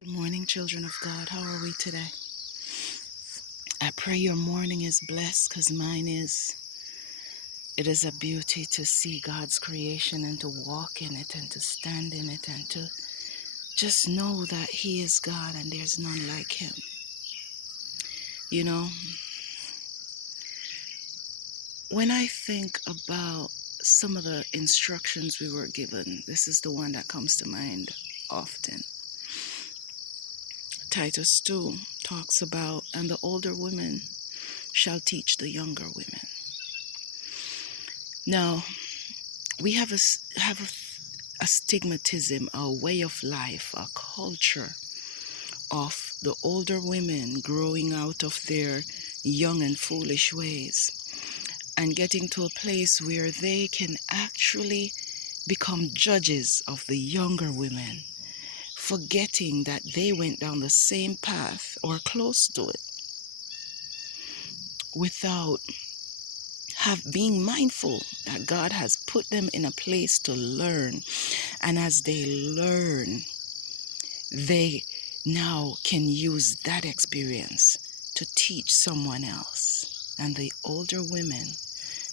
Good morning, children of God. How are we today? I pray your morning is blessed because mine is. It is a beauty to see God's creation and to walk in it and to stand in it and to just know that He is God and there's none like Him. You know, when I think about some of the instructions we were given, this is the one that comes to mind often. Titus 2 talks about, and the older women shall teach the younger women. Now, we have a stigmatism, a way of life, a culture of the older women growing out of their young and foolish ways and getting to a place where they can actually become judges of the younger women, forgetting that they went down the same path or close to it without being mindful that God has put them in a place to learn. And as they learn, they now can use that experience to teach someone else. And the older women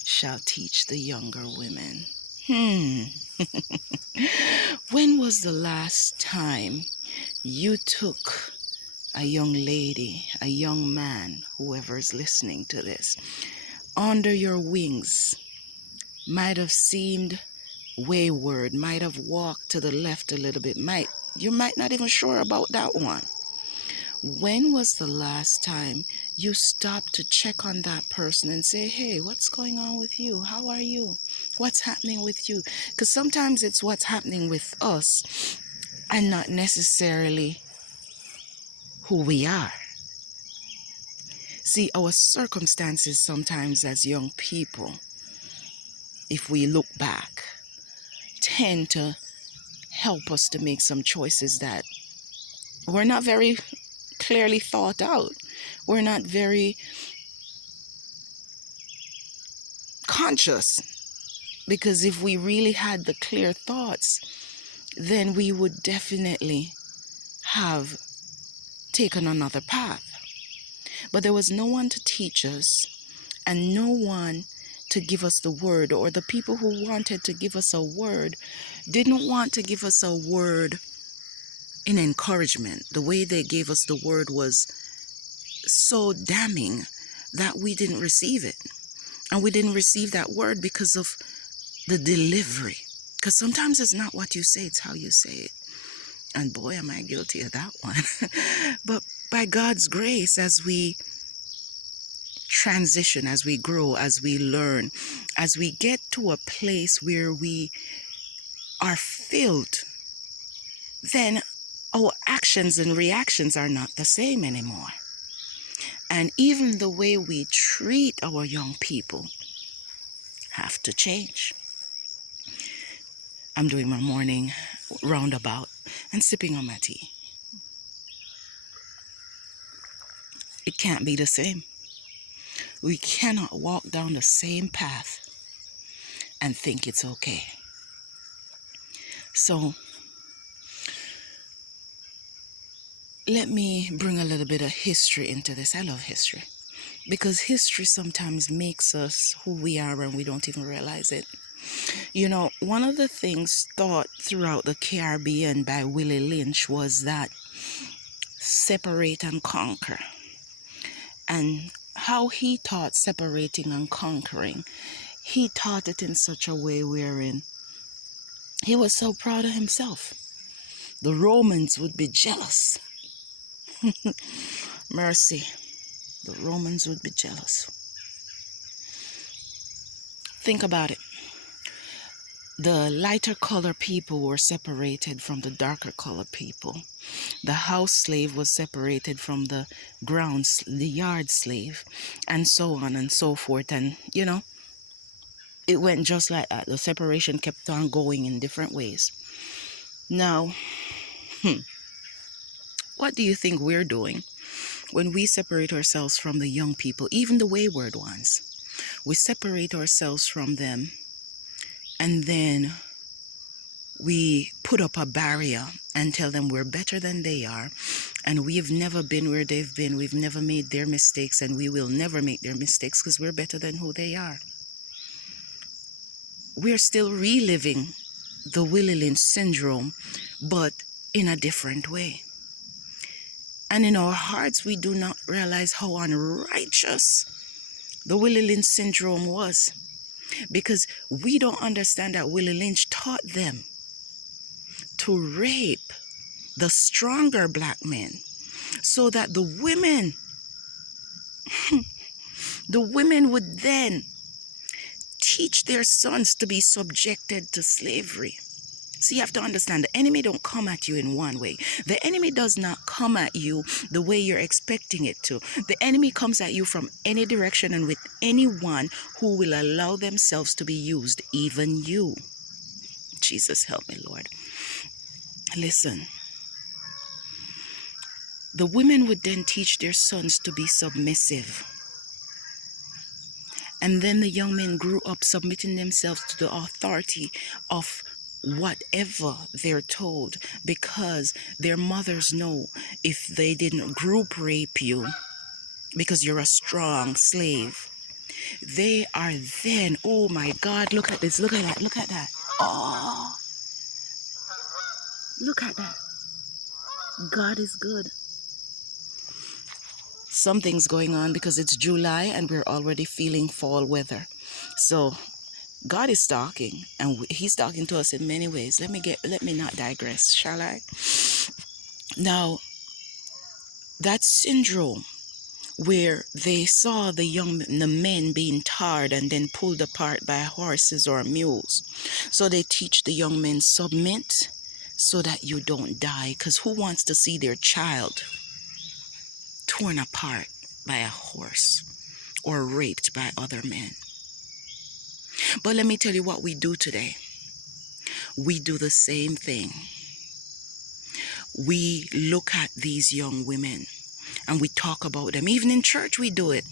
shall teach the younger women. When was the last time you took a young lady, a young man, whoever is listening to this, under your wings? Might have seemed wayward, might have walked to the left a little bit, you might not even sure about that one. When was the last time you stopped to check on that person and say, hey, what's going on with you? How are you? What's happening with you? Because sometimes it's what's happening with us and not necessarily who we are. See, our circumstances sometimes as young people, if we look back, tend to help us to make some choices that were not very clearly thought out. We're not very conscious, because if we really had the clear thoughts, then we would definitely have taken another path. But there was no one to teach us and no one to give us the word, or the people who wanted to give us a word didn't want to give us a word in encouragement. The way they gave us the word was so damning that we didn't receive it. And we didn't receive that word because of the delivery. Because sometimes it's not what you say, it's how you say it. And boy, am I guilty of that one. But by God's grace, as we transition, as we grow, as we learn, as we get to a place where we are filled, then our actions and reactions are not the same anymore. And even the way we treat our young people have to change. I'm doing my morning roundabout and sipping on my tea. It can't be the same. We cannot walk down the same path and think it's okay. So let me bring a little bit of history into this. I love history because history sometimes makes us who we are and we don't even realize it. You know, one of the things taught throughout the Caribbean by Willie Lynch was that separate and conquer. And how he taught separating and conquering, he taught it in such a way wherein he was so proud of himself. The Romans would be jealous. Mercy. The Romans would be jealous. Think about it. The lighter color people were separated from the darker color people. The house slave was separated from the yard slave, and so on and so forth. And, you know, it went just like that. The separation kept on going in different ways. Now, what do you think we're doing when we separate ourselves from the young people, even the wayward ones? We separate ourselves from them, and then we put up a barrier and tell them we're better than they are, and we've never been where they've been. We've never made their mistakes, and we will never make their mistakes because we're better than who they are. We're still reliving the Willie Lynch syndrome, but in a different way. And in our hearts, we do not realize how unrighteous the Willie Lynch syndrome was, because we don't understand that Willie Lynch taught them to rape the stronger black men so that the women would then teach their sons to be subjected to slavery. So you have to understand, the enemy don't come at you in one way. The enemy does not come at you the way you're expecting it to. The enemy comes at you from any direction and with anyone who will allow themselves to be used, even you. Jesus, help me, Lord. Listen. The women would then teach their sons to be submissive. And then the young men grew up submitting themselves to the authority of whatever they're told, because their mothers know if they didn't group rape you because you're a strong slave, they are then, oh my God, look at this, look at that, look at that. Oh, look at that. God is good. Something's going on because it's July and we're already feeling fall weather. So God is talking, and he's talking to us in many ways. Let me not digress, shall I? Now, that syndrome where they saw the men being tarred and then pulled apart by horses or mules. So they teach the young men, submit so that you don't die. Because who wants to see their child torn apart by a horse or raped by other men? But let me tell you what we do today. We do the same thing. We look at these young women and we talk about them. Even in church we do it.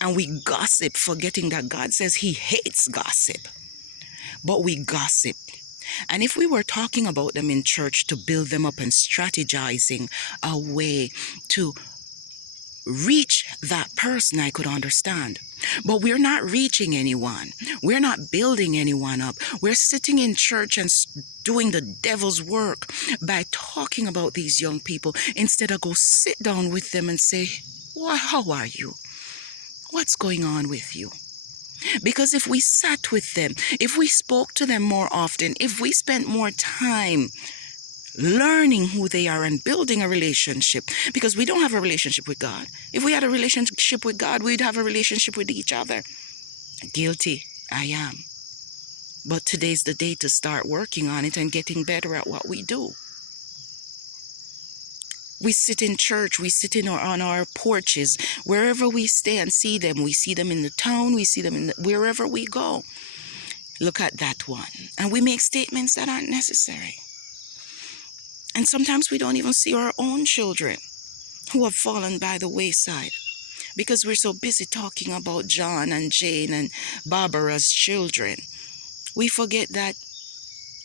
And we gossip, forgetting that God says he hates gossip. But we gossip. And if we were talking about them in church to build them up and strategizing a way to reach that person, I could understand. But we're not reaching anyone. We're not building anyone up. We're sitting in church and doing the devil's work by talking about these young people instead of go sit down with them and say, well, how are you? What's going on with you? Because if we sat with them, if we spoke to them more often, if we spent more time learning who they are and building a relationship, because we don't have a relationship with God. If we had a relationship with God, we'd have a relationship with each other. Guilty, I am. But today's the day to start working on it and getting better at what we do. We sit in church, we sit on our porches, wherever we stay and see them. We see them in the town, we see them wherever we go. Look at that one. And we make statements that aren't necessary. And sometimes we don't even see our own children who have fallen by the wayside because we're so busy talking about John and Jane and Barbara's children. We forget that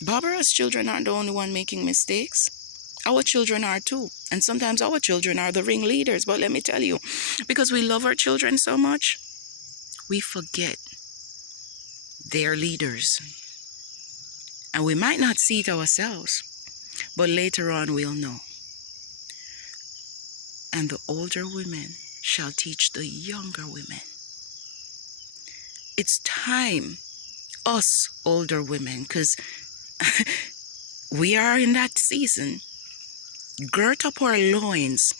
Barbara's children aren't the only one making mistakes. Our children are too. And sometimes our children are the ringleaders. But let me tell you, because we love our children so much, we forget they're leaders. And we might not see it ourselves, but later on we'll know. And the older women shall teach the younger women. It's time, us older women, because we are in that season, girt up our loins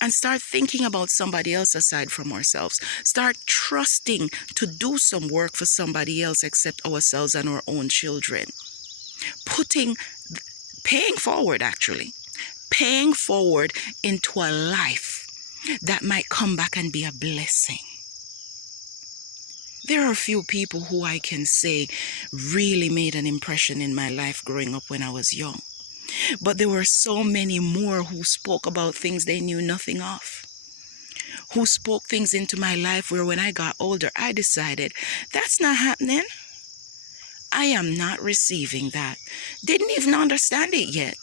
and start thinking about somebody else aside from ourselves. Start trusting to do some work for somebody else except ourselves and our own children. Paying forward into a life that might come back and be a blessing. There are a few people who I can say really made an impression in my life growing up when I was young. But there were so many more who spoke about things they knew nothing of. Who spoke things into my life where when I got older, I decided, that's not happening. I am not receiving that. Didn't even understand it yet.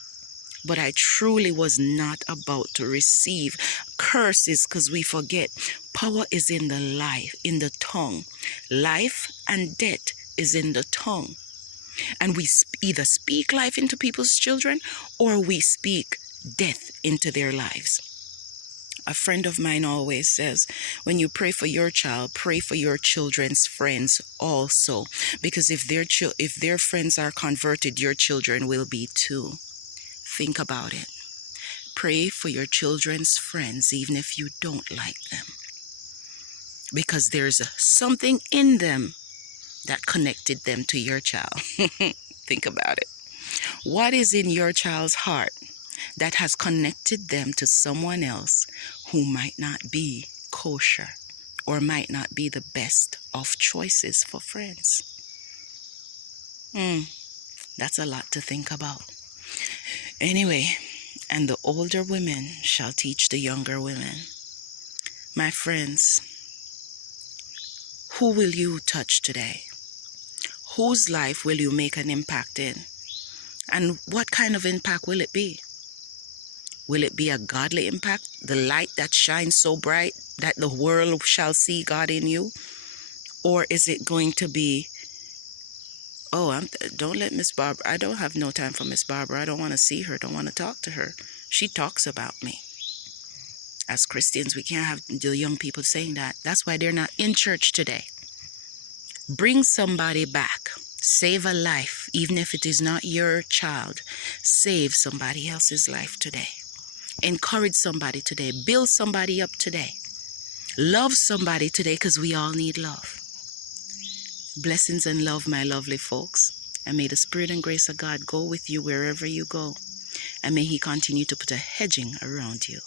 But I truly was not about to receive curses, because we forget power is in the tongue. Life and death is in the tongue. And we either speak life into people's children, or we speak death into their lives. A friend of mine always says, when you pray for your child, pray for your children's friends also. Because if their friends are converted, your children will be too. Think about it. Pray for your children's friends, even if you don't like them. Because there's something in them that connected them to your child. Think about it. What is in your child's heart that has connected them to someone else who might not be kosher or might not be the best of choices for friends? That's a lot to think about. Anyway, and the older women shall teach the younger women. My friends, who will you touch today? Whose life will you make an impact in? And what kind of impact will it be? Will it be a godly impact? The light that shines so bright that the world shall see God in you? Or is it going to be, don't let Miss Barbara, I don't have no time for Miss Barbara. I don't want to see her, don't want to talk to her. She talks about me. As Christians, we can't have the young people saying that. That's why they're not in church today. Bring somebody back. Save a life, even if it is not your child. Save somebody else's life today. Encourage somebody today. Build somebody up today. Love somebody today, because we all need love. Blessings and love, my lovely folks. And may the Spirit and grace of God go with you wherever you go. And may He continue to put a hedging around you.